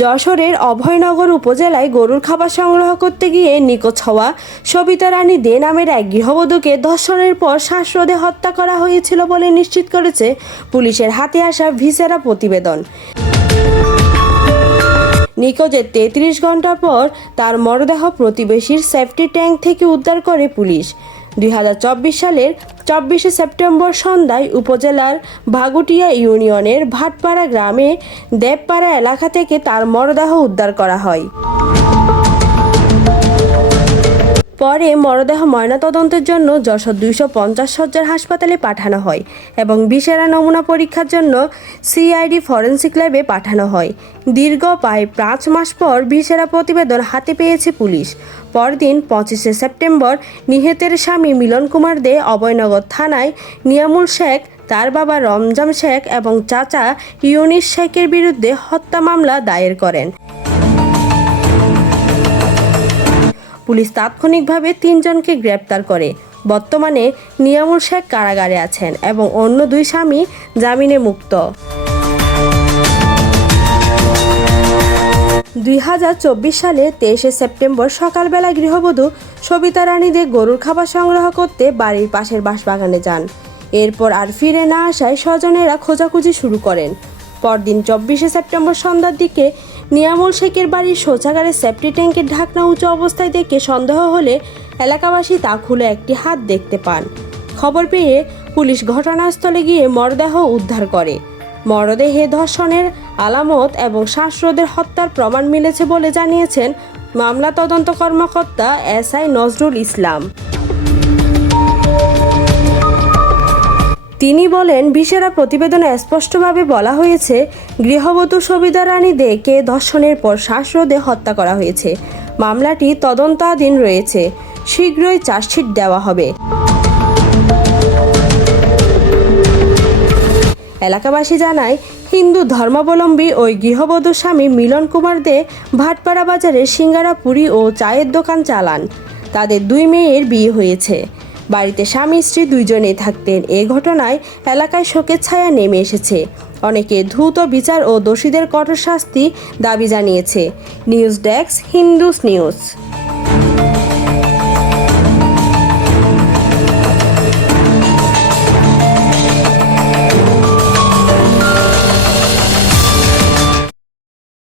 যশোরের অভয়নগর উপজেলায় গরুর খাবার সংগ্রহ করতে গিয়ে নিখোঁজ হওয়া সবিতা রানী দে নামের এক গৃহবধূকে ধর্ষণের পর শ্বাসরোধে হত্যা করা হয়েছিল বলে নিশ্চিত করেছে পুলিশের হাতে আসা ভিসেরা প্রতিবেদন। নিখোঁজের তেত্রিশ ঘণ্টা পর তার মরদেহ প্রতিবেশীর সেফটি ট্যাঙ্ক থেকে উদ্ধার করে পুলিশ। দুই হাজার চব্বিশ সালের চব্বিশে সেপ্টেম্বর সন্ধ্যায় উপজেলার ভাগুটিয়া ইউনিয়নের ভাটপাড়া গ্রামে দেবপাড়া এলাকা থেকে তার মরদেহ উদ্ধার করা হয়। পরে মরদেহ ময়নাতদন্তের জন্য যশোর দুইশো পঞ্চাশ সজ্জার হাসপাতালে পাঠানো হয় এবং বিশেরা নমুনা পরীক্ষার জন্য সিআইডি ফরেন্সিক ল্যাবে পাঠানো হয়। দীর্ঘ প্রায় পাঁচ মাস পর বিশেরা প্রতিবেদন হাতে পেয়েছে পুলিশ। পরদিন পঁচিশে সেপ্টেম্বর নিহতের স্বামী মিলন কুমার দে অভয়নগর থানায় নিয়ামুল শেখ, তার বাবা রমজান শেখ এবং চাচা ইউনিস শেখের বিরুদ্ধে হত্যা মামলা দায়ের করেন। পুলিশ তাৎক্ষণিকভাবে তিনজনকে গ্রেপ্তার করে। বর্তমানে নিয়ামুল শেখ কারাগারে আছেন এবং অন্য দুই স্বামী জামিনে মুক্ত। দুই হাজার চব্বিশ সালে তেইশে সেপ্টেম্বর সকালবেলা গৃহবধূ সবিতা রানী দে গরুর খাবার সংগ্রহ করতে বাড়ির পাশের বাঁশবাগানে যান। এরপর আর ফিরে না আসায় স্বজনেরা খোঁজাখুঁজি শুরু করেন। পরদিন চব্বিশে সেপ্টেম্বর সন্ধ্যার দিকে নিয়ামুল শেখের বাড়ির শৌচাগারে সেফটি ট্যাঙ্কের ঢাকনা উঁচু অবস্থায় দেখে সন্দেহ হলে এলাকাবাসী তা খুলে একটি হাত দেখতে পান। খবর পেয়ে পুলিশ ঘটনাস্থলে গিয়ে মরদেহ উদ্ধার করে। মরদেহে ধর্ষণের আলামত এবং শ্বাসরোধের হত্যার প্রমাণ মিলেছে বলে জানিয়েছেন মামলা তদন্ত কর্মকর্তা এসআই নজরুল ইসলাম। তিনি বলেন বিশেরা প্রতিবেদনে স্পষ্টভাবে বলা হয়েছে, গৃহবধূ সবিতা রানী দেকে ধর্ষণের পর শ্বাসরোধে হত্যা করা হয়েছে। মামলাটি তদন্তাধীন রয়েছে। শীঘ্রই চার্জশিট দেওয়া হবে। এলাকাবাসী জানায়, হিন্দু ধর্মাবলম্বী ওই গৃহবধূ স্বামী মিলন কুমার দে ভাটপাড়া বাজারে সিঙ্গারা পুরি ও চায়ের দোকান চালান। তাদের দুই মেয়ের বিয়ে হয়েছে। বাড়িতে স্বামী, স্ত্রী দুইজনেই থাকতেন। এ ঘটনায় এলাকায় শোকের ছায়া নেমে এসেছে। অনেকে দ্রুত বিচার ও দোষীদের কঠোর শাস্তি দাবি জানিয়েছে। নিউজ ডেস্ক, হিন্দুস নিউজ।